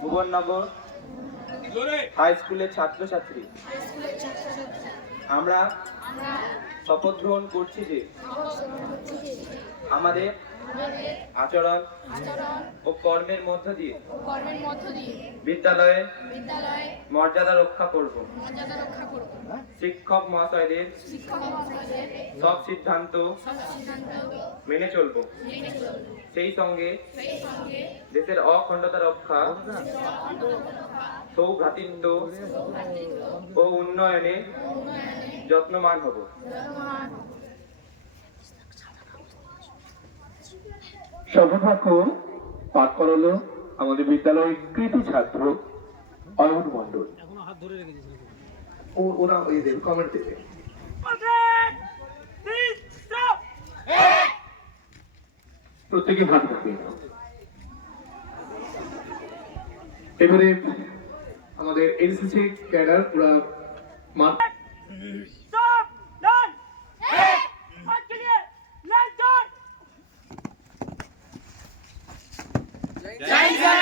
Bhubannagar high স্কুলের ছাত্রছাত্রী। আমরা আমরা শপথ গ্রহণ করছি যে আমাদের আচরণ ও কর্মের মধ্য দিয়ে ও কর্মের মধ্য দিয়ে বিদ্যালয়ে বিদ্যালয়ে মর্যাদা রক্ষা করব। মর্যাদা রক্ষা করব। শিক্ষক মহাশয়দের শিক্ষক মহাশয়দের সব সিদ্ধান্ত মেনে চলব। সেই সঙ্গে সেই সঙ্গে দেশের অখণ্ডতা রক্ষা সৌভ্রাতৃত্ব ও উন্নয়নে উন্নয়নে যত্নমান হব। জনমান পাঠ করালো আমাদের বিদ্যালয়ের কৃতি ছাত্র অয়ন মণ্ডল। ও- ওরা ওই দেবে কমেন্ট দেবে। প্রত্যেকে হাত রাখবে এবারে আমাদের এনসিসি ক্যাডার ওরা মাঠ ジャイ